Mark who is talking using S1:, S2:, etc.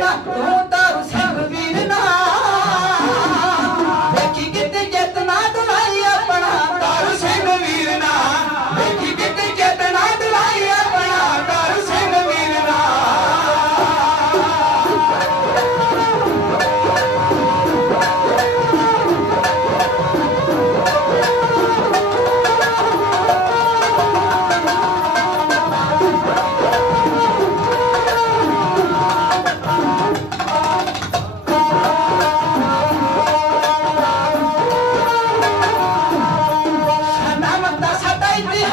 S1: 今 Itu.